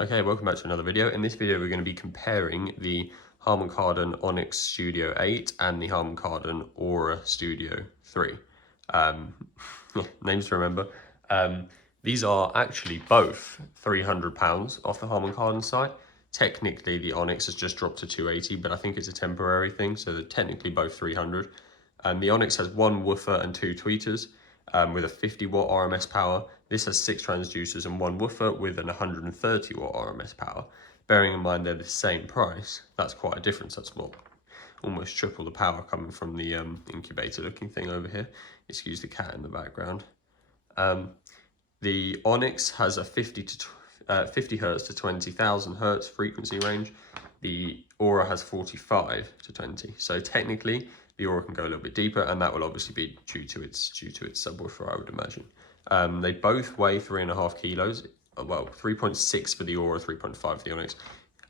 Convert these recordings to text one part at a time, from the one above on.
Okay, welcome back to another video. In this video, we're going to be comparing the Harman Kardon Onyx Studio 8 and the Harman Kardon Aura Studio 3. Names to remember. These are actually both £300 off the Harman Kardon site. Technically, the Onyx has just dropped to 280, but I think it's a temporary thing, so they're technically both 300. The Onyx has one woofer and two tweeters with a 50-watt RMS power. This has 6 transducers and one woofer with an 130-watt RMS power. Bearing in mind they're the same price, that's quite a difference. That's what, almost triple the power coming from the incubator-looking thing over here. Excuse the cat in the background. The Onyx has a 50 hertz to 20,000 hertz frequency range. The Aura has 45 to 20. So technically, the Aura can go a little bit deeper, and that will obviously be due to its subwoofer, I would imagine. They both weigh 3.5 kilos. Well, 3.6 for the Aura, 3.5 for the Onyx.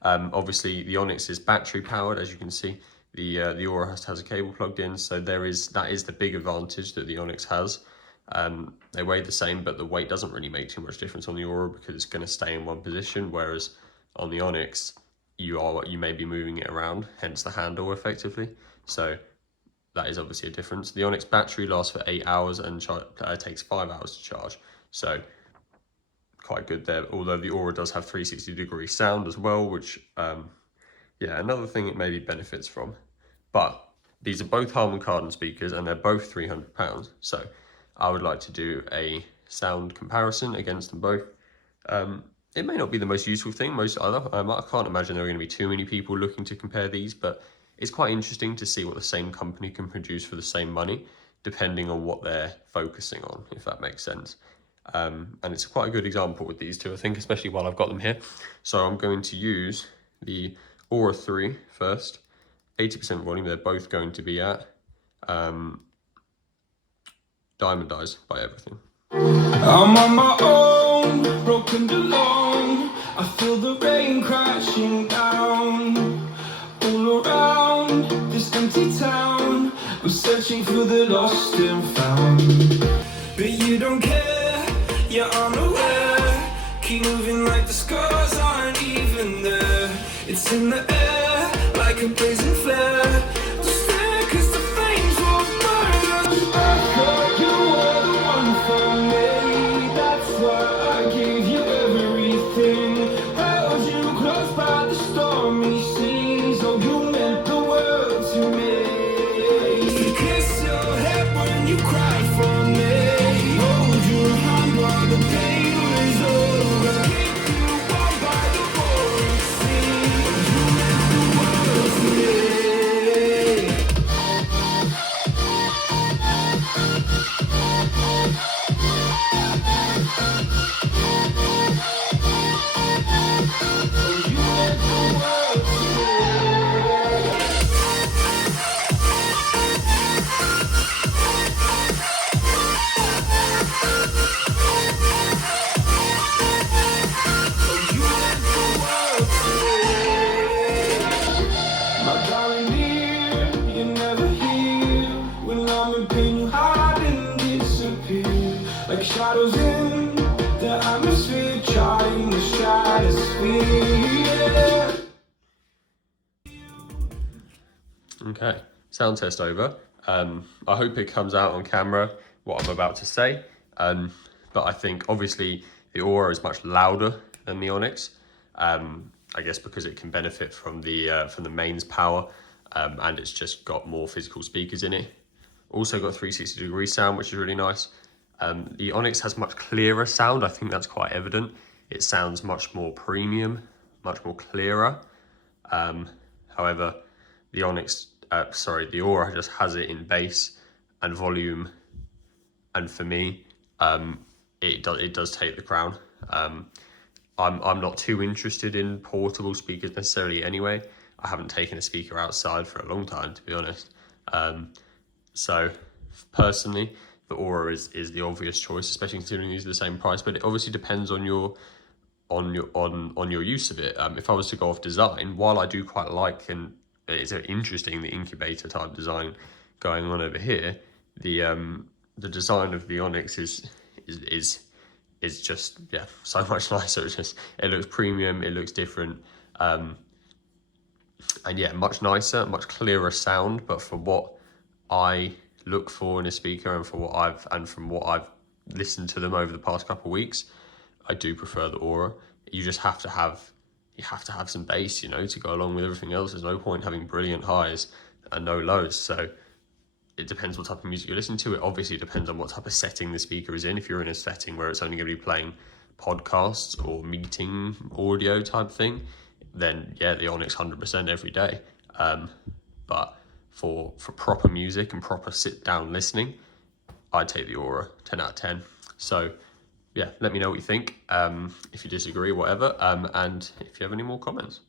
Obviously, the Onyx is battery powered, as you can see. The Aura has a cable plugged in, so that is the big advantage that the Onyx has. They weigh the same, but the weight doesn't really make too much difference on the Aura because it's going to stay in one position, whereas on the Onyx, you may be moving it around, hence the handle effectively. So that is obviously a difference. The Onyx battery lasts for 8 hours and takes 5 hours to charge. So quite good there, although the Aura does have 360-degree sound as well, which, yeah, another thing it maybe benefits from. But these are both Harman Kardon speakers and they're both £300. So I would like to do a sound comparison against them both. It may not be the most useful thing, I can't imagine there are going to be too many people looking to compare these, but it's quite interesting to see what the same company can produce for the same money, depending on what they're focusing on, if that makes sense. And it's quite a good example with these two, I think, especially while I've got them here. So I'm going to use the Aura 3 first, 80% volume, they're both going to be at. Diamond Eyes by Everything. I'm on my own, broken alone. I feel the rain crashing down all around this empty town. I'm searching for the lost and found, but you don't care, you're unaware. Keep moving like the scars aren't even there. It's in the air like a blazing flare. Just stare 'cause the flames will burn. I thought you were the one for me. That's why I gave you everything. Held you close by the stormy seas. Oh, you meant the world to me. I used to kiss your head when you cried for me. Hold your hand while the pain was over. Keep you warm by the roaring sea. You meant the world to me. Like shadows in the atmosphere, trying the stratosphere. Okay, sound test over. I hope it comes out on camera what I'm about to say. But I think obviously the Aura is much louder than the Onyx. I guess because it can benefit from the mains power, and it's just got more physical speakers in it. Also got 360-degree sound, which is really nice. The Onyx has much clearer sound. I think that's quite evident. It sounds much more premium, much more clearer. However, the the Aura just has it in bass and volume, and for me, it does take the crown. I'm not too interested in portable speakers necessarily anyway. I haven't taken a speaker outside for a long time, to be honest. So personally, the Aura is the obvious choice, especially considering these are the same price. But it obviously depends on your use of it. If I was to go off design, while I do quite like, and it's interesting, the incubator type design going on over here, the design of the Onyx is is just, yeah, so much nicer. It looks premium, it looks different. And yeah, much nicer, much clearer sound. But for what I look for in a speaker, and from what I've listened to them over the past couple of weeks, I do prefer the Aura. You just have to have some bass, to go along with everything else. There's no point having brilliant highs and no lows. So it depends what type of music you're listening to. It obviously depends on what type of setting the speaker is in. If you're in a setting where it's only going to be playing podcasts or meeting audio type thing, then yeah, the Onyx 100% every day. But for proper music and proper sit down listening, I'd take the Aura 10 out of 10. So yeah, let me know what you think. If you disagree, whatever. And if you have any more comments.